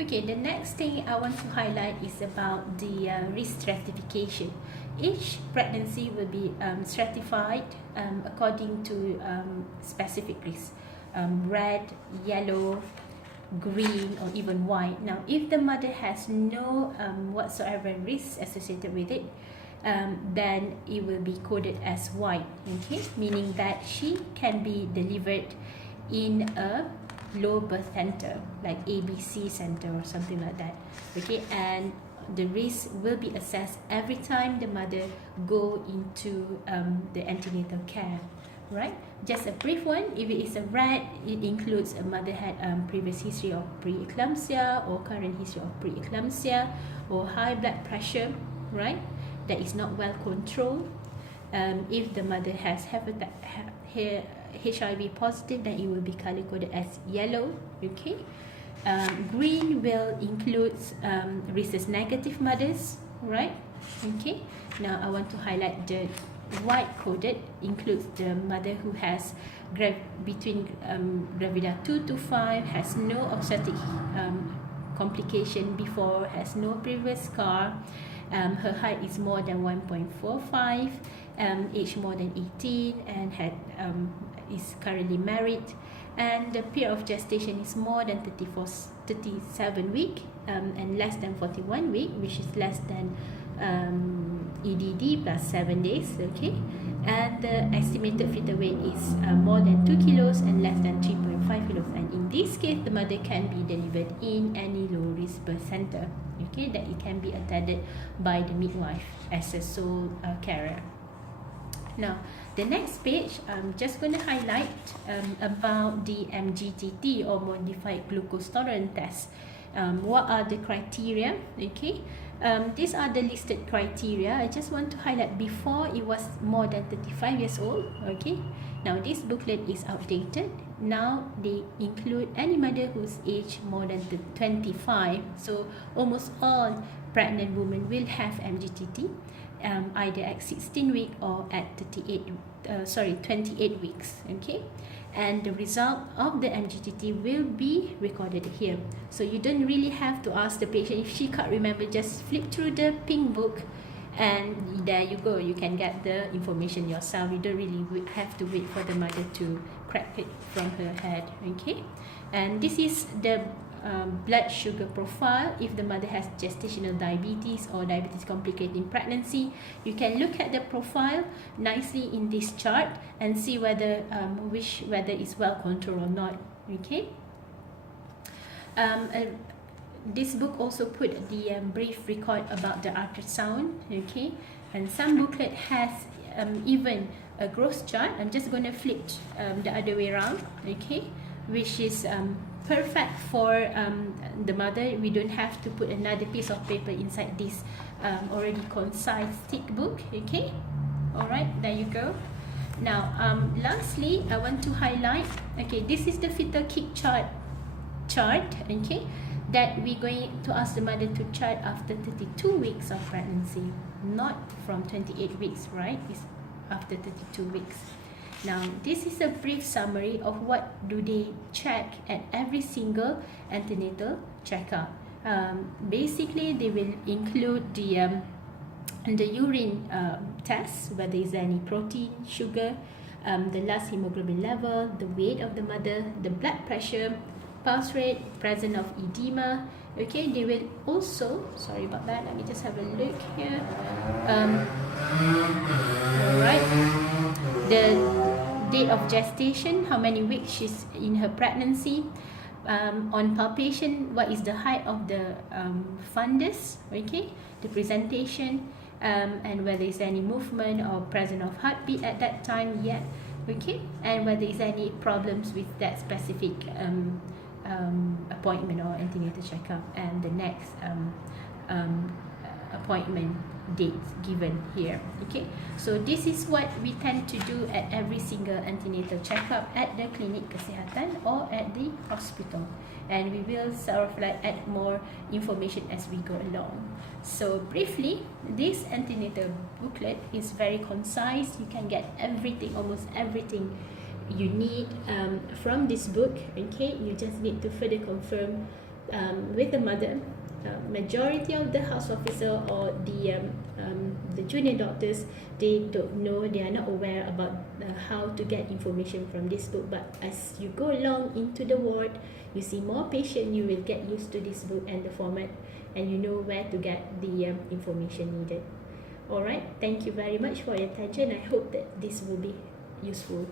Okay, the next thing I want to highlight is about the risk stratification. Each pregnancy will be stratified according to specific risks, red, yellow, green, or even white. Now, if the mother has no whatsoever risks associated with it, then it will be coded as white, okay, meaning that she can be delivered in a low birth center like ABC center or something like that, okay, and the risk will be assessed every time the mother go into the antenatal care, right? Just a brief one, if it is a red, it includes a mother had previous history of preeclampsia or current history of preeclampsia or high blood pressure, right, that is not well controlled. If the mother has HIV positive, then it will be color coded as yellow, okay. Green will include rhesus negative mothers, right, okay. Now I want to highlight the white coded includes the mother who has between gravida 2 to 5, has no obstetric complication before, has no previous scar, her height is more than 1.45, age more than 18, and is currently married, and the period of gestation is more than 37 week and less than 41 week, which is less than EDD plus 7 days, okay, and the estimated fetal weight is more than 2 kilos and less than 3.5 kilos, and in this case the mother can be delivered in any low risk birth center, okay, that it can be attended by the midwife as a sole carer. Now, the next page, I'm just going to highlight about the MGTT or modified glucose tolerance test. What are the criteria? Okay, these are the listed criteria. I just want to highlight before it was more than 35 years old. Okay, now this booklet is outdated. Now they include any mother whose age more than 25. So almost all pregnant women will have MGTT. Either at 16 weeks or at 28 weeks, okay, and the result of the MGTT will be recorded here. So you don't really have to ask the patient if she can't remember, just flip through the pink book and there you go, you can get the information yourself. You don't really have to wait for the mother to crack it from her head, okay. And this is the blood sugar profile. If the mother has gestational diabetes or diabetes complicating pregnancy, you can look at the profile nicely in this chart and see whether whether it's well controlled or not, okay. This book also put the brief record about the ultrasound, okay, and some booklet has even a growth chart. I'm just going to flip the other way around, okay, which is perfect for the mother. We don't have to put another piece of paper inside this already concise thick book, okay. All right, there you go. Now lastly, I want to highlight, okay, this is the fetal kick chart, okay, that we're going to ask the mother to chart after 32 weeks of pregnancy, not from 28 weeks, right? It's after 32 weeks. Now, this is a brief summary of what do they check at every single antenatal checkup. Basically, they will include the urine test, whether there is any protein, sugar, the last hemoglobin level, the weight of the mother, the blood pressure, pulse rate, presence of edema. Okay, they will also, sorry about that, let me just have a look here. Alright, the date of gestation, how many weeks she's in her pregnancy. On palpation, what is the height of the fundus, okay, the presentation, and whether there is any movement or presence of heartbeat at that time yet, okay, and whether there is any problems with that specific appointment or antenatal checkup, and the next appointment date given here, okay. So this is what we tend to do at every single antenatal checkup at the clinic kesihatan or at the hospital, and we will sort of like add more information as we go along. So briefly, this antenatal booklet is very concise. You can get everything, almost everything you need from this book, okay. You just need to further confirm with the mother, majority of the house officer or the junior doctors, they don't know, they are not aware about how to get information from this book. But as you go along into the ward, you see more patient, you will get used to this book and the format, and you know where to get the information needed. Alright, thank you very much for your attention. I hope that this will be useful.